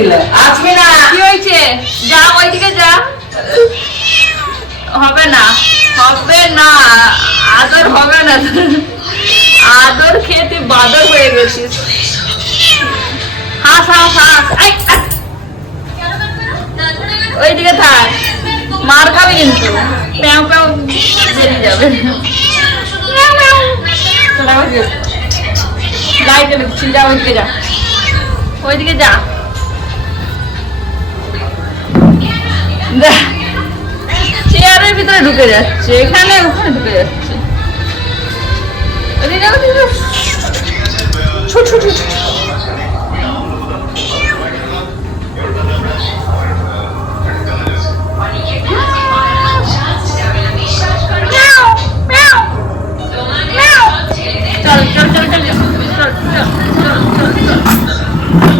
দিলে আসবে না। কি হয়েছে? যা ওইদিকে যা। হবে না, হবে না, আদর হবে না। আদর খেতে বাদর হয়ে গেছিস। হাস হাস হাস। ওইদিকে থাক, মার খাবি কিন্তু। প্যাও প্যাও বেরিয়ে যাবে। লাইটে দিচ্ছি, যা ওইদিকে যা, ওইদিকে যা। চেয়ারের ভিতরে ঢুকে যাচ্ছে, এখানে ওখানে ঢুকে যাচ্ছে। ছুট ছুট ছুট।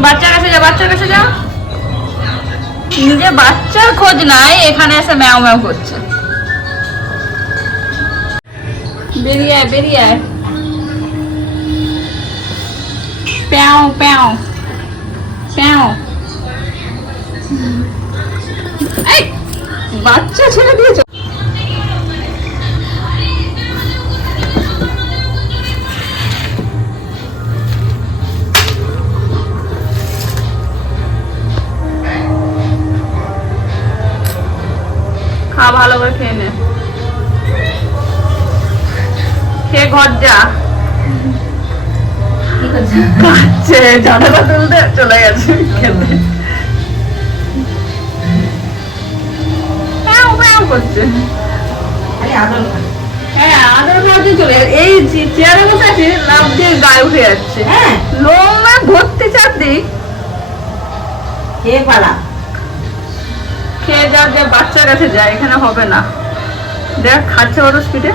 বাচ্চার কাছে যা, বাচ্চার কাছে যা। নিজে বাচ্চার খোঁজ নাই, এখানে এসে ম্যাও ম্যাও করছে। বেরিয়ে আয়, বেরিয়ে আয়। প্যাও প্যাও প্যাও। এই বাচ্চা ছেড়ে দিয়েছ। খা, ভালো করে খেয়ে নে, খেয়ে ঘর যা। কাচ্ছে জানালা তুলতে চলে গেছে খেলতে। করছে হ্যাঁ, আদর খাওয়াতে চলে যাচ্ছে। এই চেয়ারে বসে আছে, লাভ দিয়ে গায়ে উঠে যাচ্ছে। হ্যাঁ, লোমে ভর্তি চারদিক। খেয়ে পালা, খেয়ে যা, যা বাচ্চার কাছে যায়, এখানে হবে না। দেখ খাচ্ছে কত স্পিডে।